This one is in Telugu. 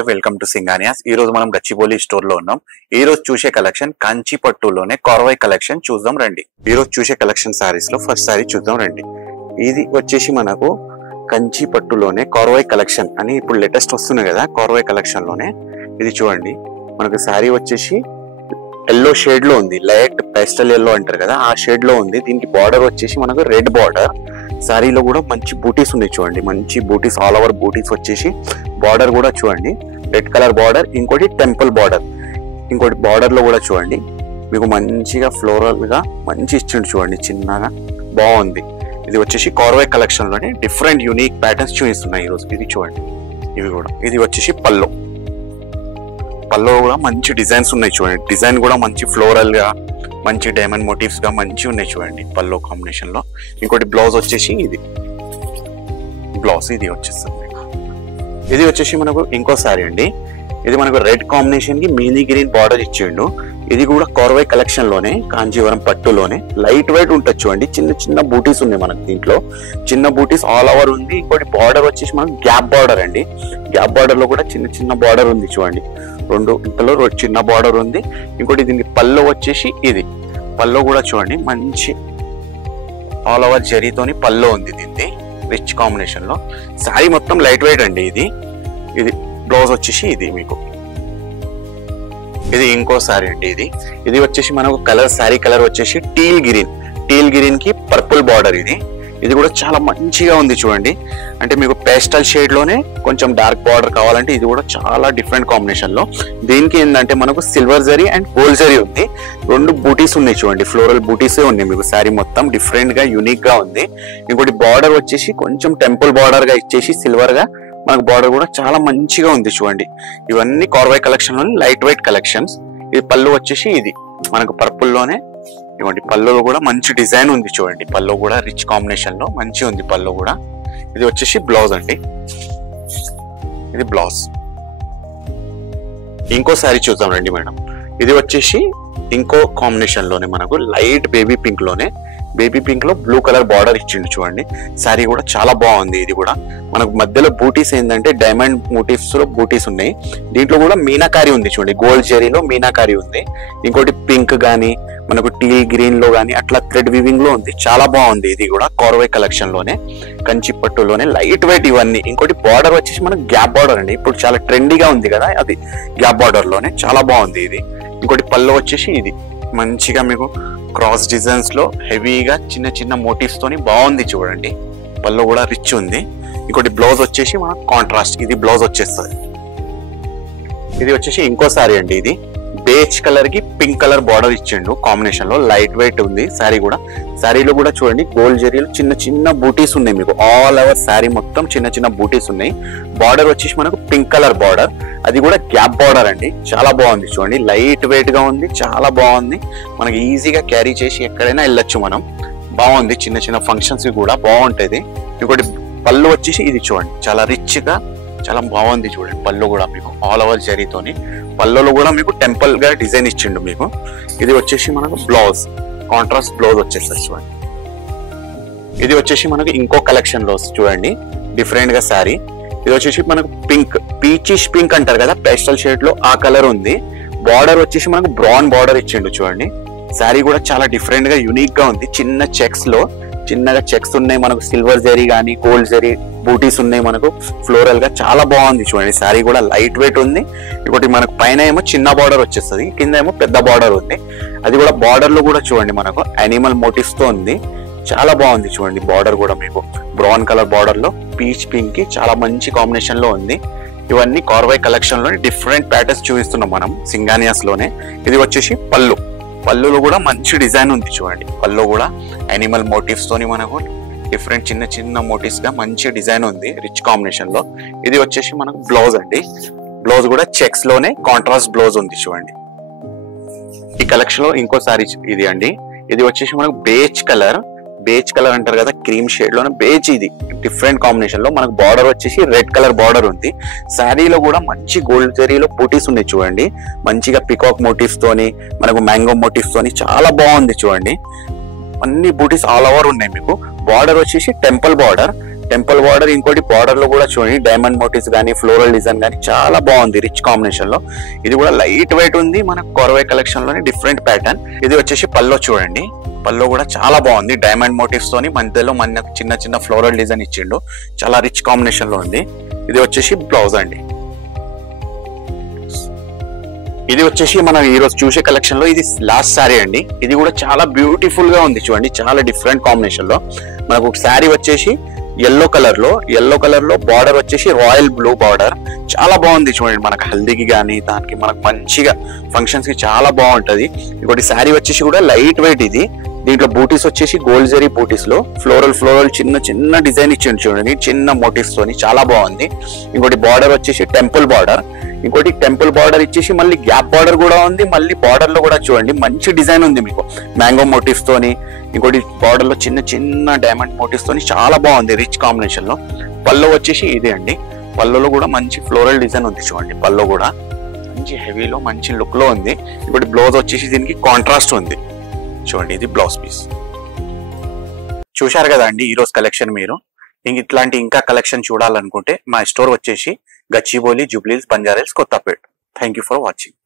Hi welcome to సింగానియాస్. ఈ రోజు మనం గచ్చిబౌలి స్టోర్ లో ఉన్నాం. ఈ రోజు చూసే కలెక్షన్ కంచి పట్టులోనే కార్వాయ్ కలెక్షన్ చూద్దాం రండి. ఈ రోజు చూసే కలెక్షన్ సారీస్ లో ఫస్ట్ సారీ చూద్దాం రండి. ఇది వచ్చేసి మనకు కంచి పట్టులోనే కార్వాయ్ కలెక్షన్ అని ఇప్పుడు లేటెస్ట్ వస్తుంది కదా, కార్వాయ్ కలెక్షన్ లోనే ఇది చూడండి. మనకు సారీ వచ్చేసి ఎల్లో షేడ్ లో ఉంది, లైట్ పేస్టల్ ఎల్లో అంటారు కదా ఆ షేడ్ లో ఉంది. దీనికి బార్డర్ వచ్చేసి మనకు రెడ్ బార్డర్. సారీలో కూడా మంచి బూటీస్ ఉన్నాయి చూడండి, మంచి బూటీస్ ఆల్ ఓవర్ బూటీస్ వచ్చేసి బార్డర్ కూడా చూడండి రెడ్ కలర్ బార్డర్, ఇంకోటి టెంపుల్ బార్డర్, ఇంకోటి బార్డర్ లో కూడా చూడండి మీకు మంచిగా ఫ్లోరల్ గా మంచి ఇచ్చిండు చూడండి, చిన్నగా బాగుంది. ఇది వచ్చేసి కార్వాయ్ కలెక్షన్ లోనే డిఫరెంట్ యూనిక్ ప్యాటర్న్స్ చూపిస్తున్నాయి ఈరోజు. ఇది చూడండి, ఇవి కూడా ఇది వచ్చేసి పల్లో కూడా మంచి డిజైన్స్ ఉన్నాయి చూడండి. డిజైన్ కూడా మంచి ఫ్లోరల్ గా మంచి డైమండ్ మోటివ్స్ గా మంచి ఉన్నాయి చూడండి పల్లో కాంబినేషన్ లో. ఇంకోటి బ్లౌజ్ వచ్చేసి ఇది బ్లౌజ్ ఇది వచ్చేస్తుంది మీకు. ఇది వచ్చేసి మనకు ఇంకో సారీ అండి. ఇది మనకు రెడ్ కాంబినేషన్ కి మీనీ గ్రీన్ బార్డర్ ఇచ్చిండు. ఇది కూడా కార్వాయ్ కలెక్షన్ లోనే కాంజీవరం పట్టులోనే లైట్ వెయిట్ ఉంటుంది చూడండి. చిన్న చిన్న బూటీస్ ఉన్నాయి మనకు దీంట్లో, చిన్న బూటీస్ ఆల్ ఓవర్ ఉంది. ఇంకోటి బార్డర్ వచ్చేసి మనకు గ్యాప్ బార్డర్ అండి. గ్యాప్ బార్డర్ లో కూడా చిన్న చిన్న బార్డర్ ఉంది చూడండి, రెండు ఇంతలో చిన్న బార్డర్ ఉంది. ఇంకోటి దీనికి పల్లో వచ్చేసి ఇది పల్లో కూడా చూడండి మంచి ఆల్ ఓవర్ జరీతోని పల్లో ఉంది. దీన్ని రిచ్ కాంబినేషన్ లో సారీ మొత్తం లైట్ వెయిట్ అండి. ఇది బ్లౌజ్ వచ్చేసి ఇది మీకు. ఇది ఇంకో సారీ అండి. ఇది వచ్చేసి మనకు కలర్ సారీ కలర్ వచ్చేసి టీల్ గ్రీన్ కి పర్పుల్ బార్డర్. ఇది కూడా చాలా మంచిగా ఉంది చూడండి. అంటే మీకు పేస్టల్ షేడ్ లోనే కొంచెం డార్క్ బార్డర్ కావాలంటే ఇది కూడా చాలా డిఫరెంట్ కాంబినేషన్ లో. దీనికి ఏంటంటే మనకు silver zari and gold zari ఉంది. రెండు బూటీస్ ఉన్నాయి చూడండి, ఫ్లోరల్ బూటీసే ఉన్నాయి మీకు. శారీ మొత్తం డిఫరెంట్ గా యూనిక్ గా ఉంది. ఇంకోటి బార్డర్ వచ్చేసి కొంచెం టెంపుల్ బార్డర్ గా ఇచ్చేసి సిల్వర్ గా మనకు బార్డర్ కూడా చాలా మంచిగా ఉంది చూడండి. ఇవన్నీ కార్వాయ్ కలెక్షన్ లోనే లైట్ వెయిట్ కలెక్షన్స్. ఇది పళ్ళు వచ్చేసి ఇది మనకు పర్పుల్ లోనే. ఇవ్వండి పళ్ళులో కూడా మంచి డిజైన్ ఉంది చూడండి, పళ్ళు కూడా రిచ్ కాంబినేషన్ లో మంచి ఉంది పళ్ళు కూడా. ఇది వచ్చేసి బ్లౌజ్ అండి, ఇది బ్లౌజ్. ఇంకో సారీ చూద్దాం రండి మేడం. ఇది వచ్చేసి ఇంకో కాంబినేషన్ లోనే మనకు లైట్ బేబీ పింక్ లోనే, బేబీ పింక్ లో బ్లూ కలర్ బార్డర్ ఇచ్చిండు చూడండి. సారీ కూడా చాలా బాగుంది. ఇది కూడా మనకు మధ్యలో బూటీస్ ఏంటంటే డైమండ్ మోటివ్స్ లో బూటీస్ ఉన్నాయి. దీంట్లో కూడా మీనాకారి ఉంది చూడండి, గోల్డ్ జెరీలో మీనాకారి ఉంది. ఇంకోటి పింక్ గానీ మనకు టీ గ్రీన్ లో గానీ అట్లా థ్రెడ్ వీవింగ్ లో ఉంది, చాలా బాగుంది. ఇది కూడా కార్వాయ్ కలెక్షన్ లోనే కంచి పట్టులోనే లైట్ వెయిట్ ఇవన్నీ. ఇంకోటి బార్డర్ వచ్చేసి మనకు గ్యాప్ బార్డర్ అండి, ఇప్పుడు చాలా ట్రెండీగా ఉంది కదా అది గ్యాప్ బార్డర్ లోనే చాలా బాగుంది ఇది. ఇంకోటి పళ్ళు వచ్చేసి ఇది మంచిగా మీకు క్రాస్ డిజైన్స్ లో హెవీగా చిన్న చిన్న మోటివ్స్ తోని బాగుంది చూడండి. పళ్ళు కూడా రిచ్ ఉంది. ఇంకోటి బ్లౌజ్ వచ్చేసి మనకు కాంట్రాస్ట్, ఇది బ్లౌజ్ వచ్చేస్తుంది. ఇది వచ్చేసి ఇంకో సారీ అండి. ఇది బేజ్ కలర్ కి పింక్ కలర్ బార్డర్ ఇచ్చిండు కాంబినేషన్ లో, లైట్ వెయిట్ ఉంది సారీ కూడా. సారీలో కూడా చూడండి గోల్డ్ జరీలో చిన్న చిన్న బూటీస్ ఉన్నాయి మీకు, ఆల్ ఓవర్ సారీ మొత్తం చిన్న చిన్న బూటీస్ ఉన్నాయి. బార్డర్ వచ్చేసి మనకు పింక్ కలర్ బార్డర్, అది కూడా గ్యాప్ బార్డర్ అండి, చాలా బాగుంది చూడండి. లైట్ వెయిట్ గా ఉంది, చాలా బాగుంది. మనకి ఈజీగా క్యారీ చేసి ఎక్కడైనా వెళ్ళొచ్చు మనం, బాగుంది. చిన్న చిన్న ఫంక్షన్స్ కూడా బాగుంటది. ఇంకోటి పళ్ళు వచ్చేసి ఇది చూడండి చాలా రిచ్ గా చాలా బాగుంది చూడండి. పళ్ళు కూడా మీకు ఆల్ ఓవర్ జరీతోని, పళ్ళులో కూడా మీకు టెంపుల్ గా డిజైన్ ఇచ్చిండు మీకు. ఇది వచ్చేసి మనకు బ్లౌజ్, కాంట్రాస్ట్ బ్లౌజ్ వచ్చేస్తుంది చూడండి. ఇది వచ్చేసి మనకు ఇంకో కలెక్షన్ లో చూడండి డిఫరెంట్ గా శారీ. ఇది వచ్చేసి మనకు పింక్, పీచిష్ పింక్ అంటారు కదా పేస్టల్ షేడ్ లో ఆ కలర్ ఉంది. బార్డర్ వచ్చేసి మనకు బ్రౌన్ బార్డర్ ఇచ్చిండు చూడండి. శారీ కూడా చాలా డిఫరెంట్ గా యూనిక్ గా ఉంది. చిన్న చెక్స్ లో చిన్నగా చెక్స్ ఉన్నాయి మనకు, సిల్వర్ జరీ గానీ గోల్డ్ జరీ బూటీస్ ఉన్నాయి మనకు ఫ్లోరల్ గా, చాలా బాగుంది చూడండి. శారీ కూడా లైట్ వెయిట్ ఉంది. ఇంకోటి మనకు పైన ఏమో చిన్న బార్డర్ వచ్చేస్తుంది, కింద ఏమో పెద్ద బార్డర్ ఉంది. అది కూడా బార్డర్ లో కూడా చూడండి మనకు యానిమల్ మోటివ్స్ తో ఉంది, చాలా బాగుంది చూడండి. బార్డర్ కూడా మీకు బ్రౌన్ కలర్ బార్డర్ లో పీచ్ పింక్ కి చాలా మంచి కాంబినేషన్ లో ఉంది. ఇవన్నీ కార్వాయ్ కలెక్షన్ లోనే డిఫరెంట్ ప్యాటర్న్స్ చూపిస్తున్నాం మనం సింగానియాస్ లోనే. ఇది వచ్చేసి పళ్ళులో కూడా మంచి డిజైన్ ఉంది చూడండి. పళ్ళు కూడా యానిమల్ మోటివ్స్ తోని మనకు డిఫరెంట్ చిన్న చిన్న మోటివ్స్ గా మంచి డిజైన్ ఉంది రిచ్ కాంబినేషన్ లో. ఇది వచ్చేసి మనకు బ్లౌజ్ అండి. బ్లౌజ్ కూడా చెక్స్ లోనే కాంట్రాస్ట్ బ్లౌజ్ ఉంది చూడండి. ఈ కలెక్షన్ లో ఇంకో సారీ ఇది అండి. ఇది వచ్చేసి మనకు బేజ్ కలర్ అంటారు కదా, క్రీమ్ షేడ్ లోనే బేజ్. ఇది డిఫరెంట్ కాంబినేషన్ లో మనకు బార్డర్ వచ్చేసి రెడ్ కలర్ బార్డర్ ఉంది. శారీలో కూడా మంచి గోల్డ్ జరీలో బూటీస్ ఉన్నాయి చూడండి, మంచిగా పికాక్ మోటివ్స్ తోని మనకు మ్యాంగో మోటివ్స్ తోని చాలా బాగుంది చూడండి. అన్ని బూటీస్ ఆల్ ఓవర్ ఉన్నాయి మీకు. బార్డర్ వచ్చేసి టెంపుల్ బార్డర్, టెంపుల్ బార్డర్, ఇంకోటి బార్డర్ లో కూడా చూడండి డైమండ్ మోటివ్స్ కానీ ఫ్లోరల్ డిజైన్ కానీ చాలా బాగుంది రిచ్ కాంబినేషన్ లో. ఇది కూడా లైట్ వెయిట్ ఉంది మన కొరవై కలెక్షన్ లోని డిఫరెంట్ ప్యాటర్న్. ఇది వచ్చేసి పల్లో చూడండి, పల్లో కూడా చాలా బాగుంది డైమండ్ మోటివ్స్ తోని మధ్యలో మనకు చిన్న చిన్న ఫ్లోరల్ డిజైన్ ఇచ్చిండు, చాలా రిచ్ కాంబినేషన్ లో ఉంది. ఇది వచ్చేసి బ్లౌజ్ అండి. ఇది వచ్చేసి మనం ఈ రోజు చూసే కలెక్షన్ లో ఇది లాస్ట్ శారీ అండి. ఇది కూడా చాలా బ్యూటిఫుల్ గా ఉంది చూడండి, చాలా డిఫరెంట్ కాంబినేషన్ లో. మనకు ఒక శారీ వచ్చేసి ఎల్లో కలర్ లో బార్డర్ వచ్చేసి రాయల్ బ్లూ బార్డర్, చాలా బాగుంది చూడండి. మనకు హల్దీకి కానీ దానికి మనకు మంచిగా ఫంక్షన్స్ కి చాలా బాగుంటది. ఇంకోటి శారీ వచ్చేసి కూడా లైట్ వెయిట్. ఇది దీంట్లో బూటీస్ వచ్చేసి గోల్డ్ జరీ బూటీస్ లో ఫ్లోరల్ చిన్న చిన్న డిజైన్ ఇచ్చిండు చూడండి, చిన్న మోటివ్స్ తోని చాలా బాగుంది. ఇంకోటి బార్డర్ వచ్చేసి టెంపుల్ బార్డర్, ఇంకోటి టెంపుల్ బార్డర్ ఇచ్చేసి మళ్ళీ గ్యాప్ బార్డర్ కూడా ఉంది. మళ్ళీ బార్డర్ లో కూడా చూడండి మంచి డిజైన్ ఉంది మీకు మ్యాంగో మోటివ్స్ తోని. ఇంకోటి బార్డర్ లో చిన్న చిన్న డైమండ్ మోటివ్స్ తోని చాలా బాగుంది రిచ్ కాంబినేషన్ లో. పల్లో వచ్చేసి ఇదే అండి, పల్లోలో కూడా మంచి ఫ్లోరల్ డిజైన్ ఉంది చూడండి, పల్లో కూడా మంచి హెవీలో మంచి లుక్ లో ఉంది. ఇంకోటి బ్లౌజ్ వచ్చేసి దీనికి కాంట్రాస్ట్ ఉంది చూడండి, ఇది బ్లౌజ్ పీస్. చూశారు కదా అండి ఈ రోజు కలెక్షన్. మీరు ఇట్లాంటి ఇంకా కలెక్షన్ చూడాలనుకుంటే మా స్టోర్ వచ్చేసి Gachibowli, Jubilee Hills, Banjara hills, Kothapet. Thank you for watching.